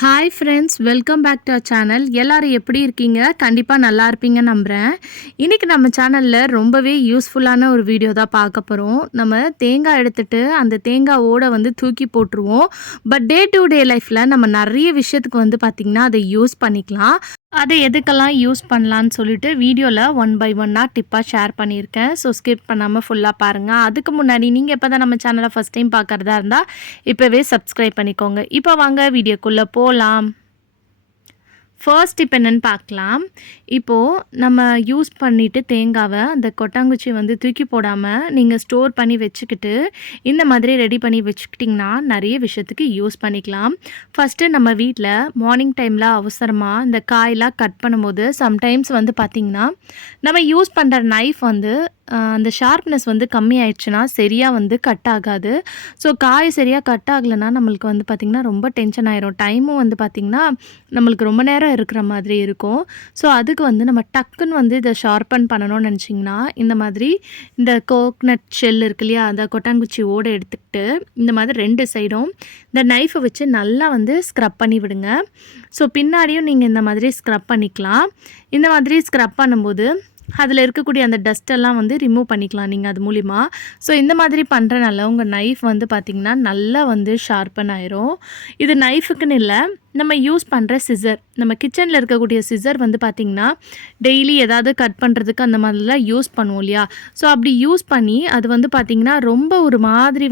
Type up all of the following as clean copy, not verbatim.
Hi friends, welcome back to our channel. எல்லோரும் எப்படி இருக்கீங்க? கண்டிப்பாக நல்லா இருப்பீங்க நம்புகிறேன். இன்றைக்கி நம்ம சேனலில் ரொம்பவே யூஸ்ஃபுல்லான ஒரு வீடியோ தான் பார்க்க போகிறோம். நம்ம தேங்காய் எடுத்துகிட்டு அந்த தேங்காய் ஓடை தூக்கி போட்டுருவோம். பட் டே டு டே லைஃப்பில் நம்ம நிறைய விஷயத்துக்கு பார்த்திங்கன்னா அதை யூஸ் பண்ணிக்கலாம். அதை எதுக்கெல்லாம் யூஸ் பண்ணலான்னு சொல்லிட்டு வீடியோவில் ஒன் பை ஒன்னாக டிப்பாக ஷேர் பண்ணியிருக்கேன். ஸோ ஸ்கிப் பண்ணாமல் ஃபுல்லாக பாருங்கள். அதுக்கு முன்னாடி நீங்கள் எப்போ தான் நம்ம சேனலை ஃபஸ்ட் டைம் பார்க்குறதா இருந்தால் இப்போவே சப்ஸ்கிரைப் பண்ணிக்கோங்க. இப்போ வாங்க வீடியோக்குள்ளே போகலாம். ஃபர்ஸ்ட் இப்போ என்னென்னு பார்க்கலாம். இப்போது நம்ம யூஸ் பண்ணிவிட்டு தேங்காவை அந்த கொட்டாங்குச்சி தூக்கி போடாமல் நீங்கள் ஸ்டோர் பண்ணி வச்சுக்கிட்டு இந்த மாதிரி ரெடி பண்ணி வச்சுக்கிட்டிங்கன்னா நிறைய விஷயத்துக்கு யூஸ் பண்ணிக்கலாம். ஃபஸ்ட்டு நம்ம வீட்டில் மார்னிங் டைமில் அவசரமாக இந்த காயெலாம் கட் பண்ணும்போது சம்டைம்ஸ் பார்த்திங்கன்னா நம்ம யூஸ் பண்ணுற நைஃப் அந்த ஷார்ப்னஸ் கம்மி ஆயிடுச்சுன்னா சரியாக கட் ஆகாது. ஸோ காய் சரியாக கட் ஆகலைன்னா நம்மளுக்கு பார்த்திங்கன்னா ரொம்ப டென்ஷன் ஆயிரும். டைமும் பார்த்திங்கன்னா நம்மளுக்கு ரொம்ப நேரம் இருக்கிற மாதிரி இருக்கும். ஸோ அதுக்கு நம்ம டக்குன்னு இதை ஷார்ப்பன் பண்ணணும்னு நினச்சிங்கன்னா இந்த மாதிரி இந்த கோக்னட் ஷெல் இருக்கு இல்லையா, அந்த கொட்டாங்குச்சி ஓடை எடுத்துக்கிட்டு இந்த மாதிரி ரெண்டு சைடும் இந்த நைஃபை வச்சு நல்லா ஸ்க்ரப் பண்ணி விடுங்க. ஸோ பின்னாடியும் நீங்கள் இந்த மாதிரி ஸ்க்ரப் பண்ணிக்கலாம். இந்த மாதிரி ஸ்க்ரப் பண்ணும்போது அதில் இருக்கக்கூடிய அந்த டஸ்ட்டெல்லாம் ரிமூவ் பண்ணிக்கலாம் நீங்கள் அது மூலிமா. ஸோ இந்த மாதிரி பண்ணுறனால உங்கள் நைஃப் பார்த்திங்கன்னா நல்லா ஷார்ப்பன் ஆயிரும். இது நைஃபுக்குன்னு இல்லை, நம்ம யூஸ் பண்ணுற சிசர், நம்ம கிச்சனில் இருக்கக்கூடிய சிசர் பார்த்திங்கன்னா டெய்லி ஏதாவது கட் பண்ணுறதுக்கு அந்த மாதிரிலாம் யூஸ் பண்ணுவோம் இல்லையா. ஸோ அப்படி யூஸ் பண்ணி அது பார்த்திங்கன்னா ரொம்ப ஒரு மாதிரி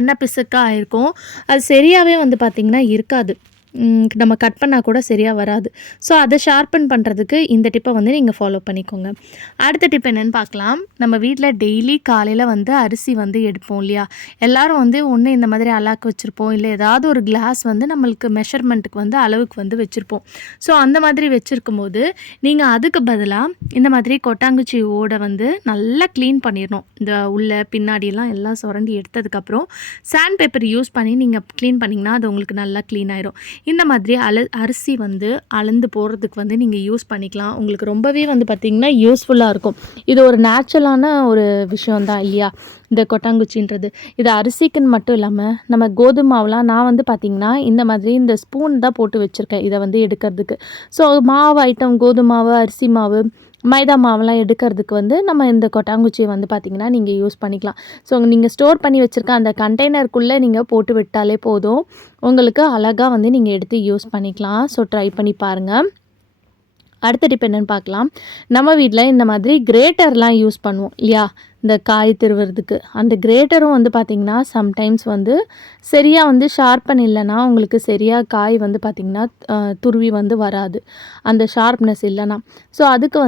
எண்ணெய் பிசுக்காக ஆயிருக்கும். அது சரியாகவே பார்த்திங்கன்னா இருக்காது. நம்ம கட் பண்ணால் கூட சரியாக வராது. ஸோ அதை ஷார்ப்பன் பண்ணுறதுக்கு இந்த டிப்பை நீங்கள் ஃபாலோ பண்ணிக்கோங்க. அடுத்த டிப் என்னென்னு பார்க்கலாம். நம்ம வீட்டில் டெய்லி காலையில் அரிசி எடுப்போம் இல்லையா. எல்லோரும் ஒன்று இந்த மாதிரி அலாக்கு வச்சுருப்போம், இல்லை ஏதாவது ஒரு கிளாஸ் நம்மளுக்கு மெஷர்மெண்ட்டுக்கு அளவுக்கு வச்சுருப்போம். ஸோ அந்த மாதிரி வச்சுருக்கும் போது நீங்கள் அதுக்கு பதிலாக இந்த மாதிரி கொட்டாங்குச்சி ஓடை நல்லா க்ளீன் பண்ணிடணும். இந்த உள்ள பின்னாடியெல்லாம் எல்லாம் சுரண்டி எடுத்ததுக்கப்புறம் சாண்ட் பேப்பர் யூஸ் பண்ணி நீங்கள் க்ளீன் பண்ணிங்கன்னா அது உங்களுக்கு நல்லா க்ளீன் ஆயிரும். இந்த மாதிரி அரிசி அளந்து போடுறதுக்கு நீங்கள் யூஸ் பண்ணிக்கலாம். உங்களுக்கு ரொம்பவே பார்த்திங்கன்னா யூஸ்ஃபுல்லாக இருக்கும். இது ஒரு நேச்சுரலான ஒரு விஷயந்தான் இல்லையா இந்த கொட்டாங்குச்சின்றது. இது அரிசிக்குன்னு மட்டும் இல்லாமல் நம்ம கோதுமை மாவுலாம் நான் பார்த்திங்கன்னா இந்த மாதிரி இந்த ஸ்பூன் தான் போட்டு வச்சுருக்கேன் இதை எடுக்கிறதுக்கு. ஸோ மாவு ஐட்டம், கோதுமை மாவு, அரிசி மாவு, மைதா மாவெல்லாம் எடுக்கிறதுக்கு நம்ம இந்த கொட்டாங்குச்சியை பார்த்திங்கன்னா நீங்கள் யூஸ் பண்ணிக்கலாம். ஸோ நீங்கள் ஸ்டோர் பண்ணி வச்சுருக்க அந்த கண்டெய்னருக்குள்ளே நீங்கள் போட்டு விட்டாலே போதும், உங்களுக்கு அழகாக நீங்கள் எடுத்து யூஸ் பண்ணிக்கலாம். ஸோ ட்ரை பண்ணி பாருங்கள். அடுத்த டிப் என்னென்னு பார்க்கலாம். நம்ம வீட்டில் இந்த மாதிரி கிரேட்டர்லாம் யூஸ் பண்ணுவோம் இல்லையா, இந்த காய் திருவுறதுக்கு. அந்த கிரேட்டரும் பார்த்திங்கன்னா சம்டைம்ஸ் சரியாக ஷார்ப்பன் இல்லைன்னா உங்களுக்கு சரியாக காய் பார்த்திங்கன்னா துருவி வராது, அந்த ஷார்ப்னஸ் இல்லைன்னா. ஸோ அதுக்கு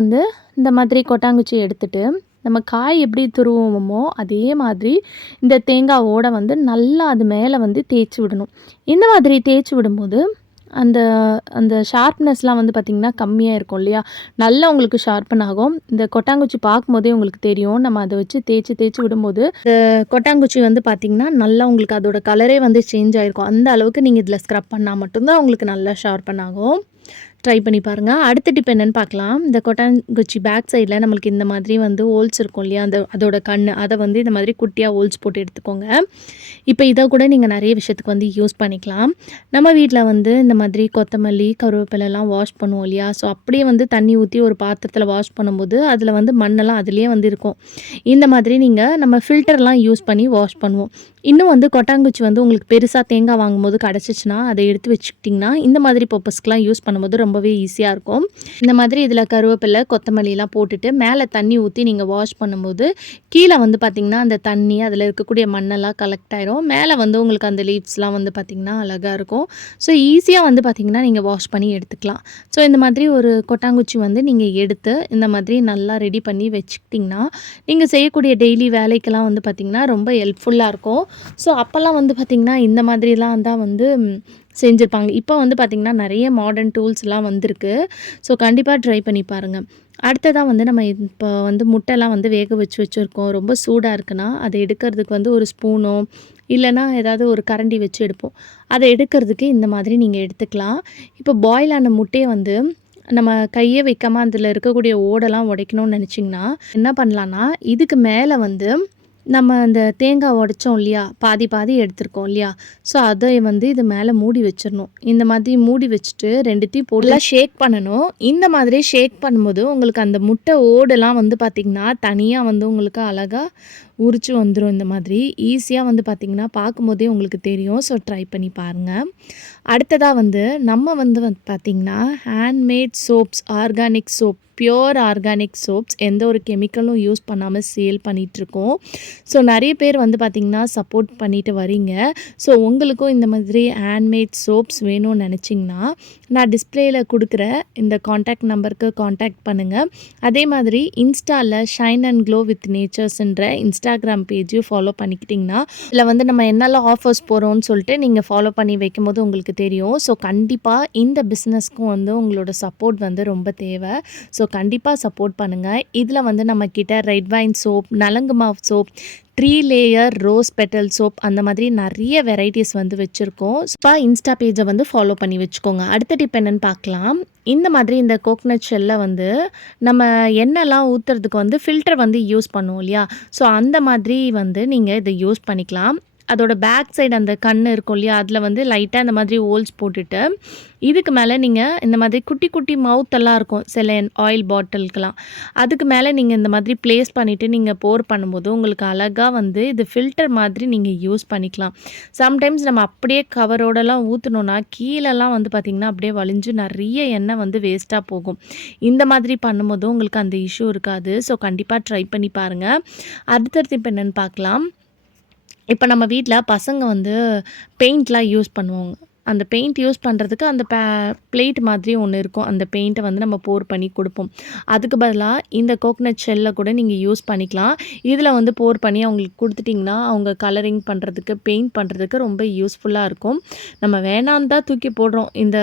இந்த மாதிரி கொட்டாங்குச்சி எடுத்துகிட்டு நம்ம காய் எப்படி துருவோமோ அதே மாதிரி இந்த தேங்காய் ஓடை நல்லா அது மேலே தேய்ச்சி விடணும். இந்த மாதிரி தேய்ச்சி விடும்போது அந்த அந்த ஷார்ப்னஸ்லாம் பார்த்திங்கன்னா கம்மியாக இருக்கும் இல்லையா, நல்லா உங்களுக்கு ஷார்ப்பன் ஆகும். இந்த கொட்டாங்குச்சி பார்க்கும்போதே உங்களுக்கு தெரியும். நம்ம அதை வச்சு தேய்ச்சி விடும்போது இந்த கொட்டாங்குச்சி பார்த்திங்கன்னா நல்லா உங்களுக்கு அதோட கலரே சேஞ்ச் ஆகிருக்கும். அந்த அளவுக்கு நீங்கள் இதில் ஸ்க்ரப் பண்ணால் மட்டும்தான் உங்களுக்கு நல்லா ஷார்ப்பன் ஆகும். ட்ரை பண்ணி பாருங்கள். அடுத்த டிப் என்னென்னு பார்க்கலாம். இந்த கொட்டாங்குச்சி பேக் சைடில் நம்மளுக்கு இந்த மாதிரி ஹோல்ஸ் இருக்கும் இல்லையா, அதோட கண் அதை இந்த மாதிரி குட்டியாக ஹோல்ஸ் போட்டு எடுத்துக்கோங்க. இப்போ இதை கூட நீங்கள் நிறைய விஷயத்துக்கு யூஸ் பண்ணிக்கலாம். நம்ம வீட்டில் இந்த மாதிரி கொத்தமல்லி, கருவேப்பிலெல்லாம் வாஷ் பண்ணுவோம் இல்லையா. ஸோ அப்படியே தண்ணி ஊற்றி ஒரு பாத்திரத்தில் வாஷ் பண்ணும்போது அதில் மண்ணெல்லாம் அதுலேயே இருக்கும். இந்த மாதிரி நம்ம ஃபில்டர்லாம் யூஸ் பண்ணி வாஷ் பண்ணுவோம். இன்னும் கொட்டாங்குச்சி உங்களுக்கு பெருசாக தேங்காய் வாங்கும்போது கிடச்சிச்சின்னா அதை எடுத்து வச்சுக்கிட்டிங்கன்னா இந்த மாதிரி பர்பஸ்க்கெலாம் யூஸ் பண்ணும்போது ரொம்பவே ஈஸியாக இருக்கும். இந்த மாதிரி இதில் கருவேப்பிலை, கொத்தமல்லிலாம் போட்டுட்டு மேலே தண்ணி ஊற்றி நீங்கள் வாஷ் பண்ணும்போது கீழே பார்த்திங்கன்னா அந்த தண்ணி அதில் இருக்கக்கூடிய மண்ணெல்லாம் கலெக்ட் ஆயிரும். மேலே உங்களுக்கு அந்த லீவ்ஸ்லாம் பார்த்திங்கன்னா அழகாக இருக்கும். ஸோ ஈஸியாக பார்த்திங்கன்னா நீங்கள் வாஷ் பண்ணி எடுத்துக்கலாம். ஸோ இந்த மாதிரி ஒரு கொட்டாங்குச்சி நீங்கள் எடுத்து இந்த மாதிரி நல்லா ரெடி பண்ணி வச்சுக்கிட்டிங்கன்னா நீங்கள் செய்யக்கூடிய டெய்லி வேலைக்கெல்லாம் பார்த்திங்கன்னா ரொம்ப ஹெல்ப்ஃபுல்லாக இருக்கும். ஸோ அப்போல்லாம் பார்த்திங்கன்னா இந்த மாதிரிலாம் தான் செஞ்சுருப்பாங்க. இப்போ பார்த்திங்கன்னா நிறைய மாடர்ன் டூல்ஸ்லாம் வந்திருக்கு. ஸோ கண்டிப்பாக ட்ரை பண்ணி பாருங்கள். அடுத்ததாக நம்ம இப்போ முட்டைலாம் வேக வச்சுருக்கோம். ரொம்ப சூடாக இருக்குன்னா அதை எடுக்கிறதுக்கு ஒரு ஸ்பூனோ இல்லைனா ஏதாவது ஒரு கரண்டி வச்சு எடுப்போம். அதை எடுக்கிறதுக்கு இந்த மாதிரி நீங்கள் எடுத்துக்கலாம். இப்போ பாயில் ஆன முட்டையை நம்ம கையை வைக்காமல் அதில் இருக்கக்கூடிய ஓடெல்லாம் உடைக்கணும்னு நினச்சிங்கன்னா என்ன பண்ணலான்னா, இதுக்கு மேலே நம்ம அந்த தேங்காய் உடைச்சோம் இல்லையா? பாதி பாதி எடுத்திருக்கோம் இல்லையா? ஸோ அதை வந்து இது மேலே மூடி வச்சிரணும். இந்த மாதிரி மூடி வச்சுட்டு 2த்தையும் போட்டு நல்லா ஷேக் பண்ணணும். இந்த மாதிரி ஷேக் பண்ணும்போது உங்களுக்கு அந்த முட்டை ஓடெல்லாம் வந்து பார்த்திங்கன்னா, தனியாக வந்து உங்களுக்கு அழகா உரிச்சு வந்துரும். இந்த மாதிரி ஈஸியாக வந்து பார்த்திங்கன்னா, பார்க்கும்போதே உங்களுக்கு தெரியும். ஸோ ட்ரை பண்ணி பாருங்கள். அடுத்ததாக வந்து நம்ம வந்து பார்த்திங்கன்னா, handmade soaps, organic soap, pure organic soaps எந்த ஒரு கெமிக்கலும் யூஸ் பண்ணாமல் சேல் பண்ணிகிட்ருக்கோம். ஸோ நிறைய பேர் வந்து பார்த்திங்கன்னா சப்போர்ட் பண்ணிட்டு வரீங்க. ஸோ உங்களுக்கும் இந்த மாதிரி ஹேண்ட்மேட் சோப்ஸ் வேணும்னு நினச்சிங்கன்னா நான் டிஸ்பிளேயில் கொடுக்குற இந்த காண்டாக்ட் நம்பருக்கு காண்டாக்ட் பண்ணுங்கள். அதே மாதிரி இன்ஸ்டாவில் ஷைன் அண்ட் க்ளோ வித் நேச்சர்ஸ்ன்ற இன்ஸ்டாகிராம் பேஜையும் ஃபாலோ பண்ணிக்கிட்டிங்கன்னா இதில் வந்து நம்ம என்னெல்லாம் ஆஃபர்ஸ் போகிறோம்னு சொல்லிட்டு நீங்கள் ஃபாலோ பண்ணி வைக்கும்போது உங்களுக்கு தெரியும். ஸோ கண்டிப்பாக இந்த பிஸ்னஸ்க்கும் வந்து உங்களோட சப்போர்ட் வந்து ரொம்ப தேவை. ஸோ கண்டிப்பாக சப்போர்ட் பண்ணுங்கள். இதில் வந்து நம்மக்கிட்ட ரெட் வைன் சோப், நலங்கு மாவு soap, 3 layer rose petal soap அந்த மாதிரி நிறைய வெரைட்டிஸ் வந்து வச்சுருக்கோம். இன்ஸ்டா பேஜை வந்து ஃபாலோ பண்ணி வச்சுக்கோங்க. அடுத்த டிப் என்னென்னு பார்க்கலாம். இந்த மாதிரி இந்த கோக்னட் ஷெல்லை வந்து நம்ம எண்ணெய்லாம் ஊற்றுறதுக்கு வந்து ஃபில்டர் வந்து யூஸ் பண்ணுவோம் இல்லையா? ஸோ அந்த மாதிரி வந்து நீங்கள் இதை யூஸ் பண்ணிக்கலாம். அதோட பேக் சைடு அந்த கண் இருக்கும் இல்லையா? அதில் வந்து லைட்டாக இந்த மாதிரி ஹோல்ஸ் போட்டுட்டு இதுக்கு மேலே நீங்கள் இந்த மாதிரி குட்டி குட்டி மவுத்தெல்லாம் இருக்கும் சில ஆயில் பாட்டிலுக்கெலாம். அதுக்கு மேலே நீங்கள் இந்த மாதிரி ப்ளேஸ் பண்ணிவிட்டு நீங்கள் போர் பண்ணும்போது உங்களுக்கு அழகாக வந்து இது ஃபில்டர் மாதிரி நீங்கள் யூஸ் பண்ணிக்கலாம். சம்டைம்ஸ் நம்ம அப்படியே கவரோடலாம் ஊற்றினோன்னா கீழெல்லாம் வந்து பார்த்திங்கன்னா அப்படியே வலிஞ்சு நிறைய எண்ணெய் வந்து வேஸ்ட்டாக போகும். இந்த மாதிரி பண்ணும்போது உங்களுக்கு அந்த இஷ்யூ இருக்காது. ஸோ கண்டிப்பாக ட்ரை பண்ணி பாருங்கள். அடுத்தடுத்து இப்போ என்னென்னு பார்க்கலாம். இப்போ நம்ம வீட்டில் பசங்க வந்து பெயிண்ட்லாம் யூஸ் பண்ணுவாங்க. அந்த பெயிண்ட் யூஸ் பண்ணுறதுக்கு அந்த பிளேட் மாதிரி ஒன்று இருக்கும். அந்த பெயிண்ட்டை வந்து நம்ம போர் பண்ணி கொடுப்போம். அதுக்கு பதிலாக இந்த கோக்னட் ஷெல்லை கூட நீங்கள் யூஸ் பண்ணிக்கலாம். இதில் வந்து போர் பண்ணி அவங்களுக்கு கொடுத்துட்டிங்கன்னா அவங்க கலரிங் பண்ணுறதுக்கு, பெயிண்ட் பண்ணுறதுக்கு ரொம்ப யூஸ்ஃபுல்லாக இருக்கும். நம்ம வேணான்னு தான் தூக்கி போடுறோம் இந்த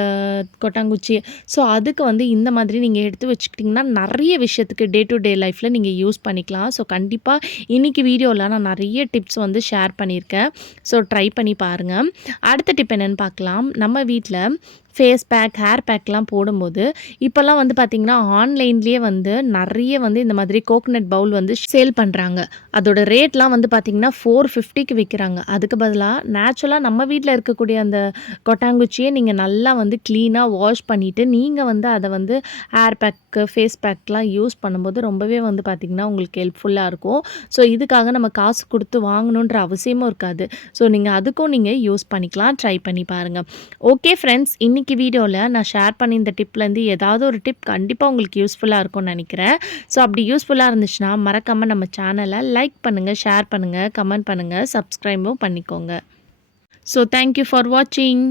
கொட்டாங்குச்சியை. ஸோ அதுக்கு வந்து இந்த மாதிரி நீங்கள் எடுத்து வச்சுக்கிட்டிங்கன்னா நிறைய விஷயத்துக்கு டே டு டே லைஃப்பில் நீங்கள் யூஸ் பண்ணிக்கலாம். ஸோ கண்டிப்பாக இன்றைக்கி வீடியோவில் நான் நிறைய டிப்ஸ் வந்து ஷேர் பண்ணியிருக்கேன். ஸோ ட்ரை பண்ணி பாருங்கள். அடுத்த டிப் என்னென்னு பார்க்கலாம். நம்ம வீட்டில் ஃபேஸ் பேக், ஹேர் பேக்லாம் போடும்போது இப்போல்லாம் வந்து பார்த்திங்கன்னா ஆன்லைன்லேயே வந்து நிறைய வந்து இந்த மாதிரி கோகனட் பவுல் வந்து சேல் பண்ணுறாங்க. அதோட ரேட்லாம் வந்து பார்த்திங்கன்னா 450க்கு விற்கிறாங்க. அதுக்கு பதிலாக நேச்சுரலாக நம்ம வீட்டில் இருக்கக்கூடிய அந்த கொட்டாங்குச்சியை நீங்கள் நல்லா வந்து க்ளீனாக வாஷ் பண்ணிவிட்டு நீங்கள் வந்து அதை வந்து ஹேர் பேக்கு, ஃபேஸ் பேக்லாம் யூஸ் பண்ணும்போது ரொம்பவே வந்து பார்த்திங்கன்னா உங்களுக்கு ஹெல்ப்ஃபுல்லாக இருக்கும். ஸோ இதுக்காக நம்ம காசு கொடுத்து வாங்கணுன்ற அவசியமும் இருக்காது. ஸோ நீங்கள் அதுக்கும் நீங்கள் யூஸ் பண்ணிக்கலாம். ட்ரை பண்ணி பாருங்கள். ஓகே ஃப்ரெண்ட்ஸ், இன்றைக்கி வீடியோவில் நான் ஷேர் பண்ணி இந்த டிப்லேருந்து ஏதாவது ஒரு டிப் கண்டிப்பாக உங்களுக்கு யூஸ்ஃபுல்லாக இருக்கும்னு நினைக்கிறேன். ஸோ அப்படி யூஸ்ஃபுல்லாக இருந்துச்சுன்னா மறக்காமல் நம்ம சேனலை லைக் பண்ணுங்கள், ஷேர் பண்ணுங்கள், கமெண்ட் பண்ணுங்கள், சப்ஸ்கிரைபும் பண்ணிக்கோங்க. ஸோ தேங்க்யூ ஃபார் வாட்சிங்.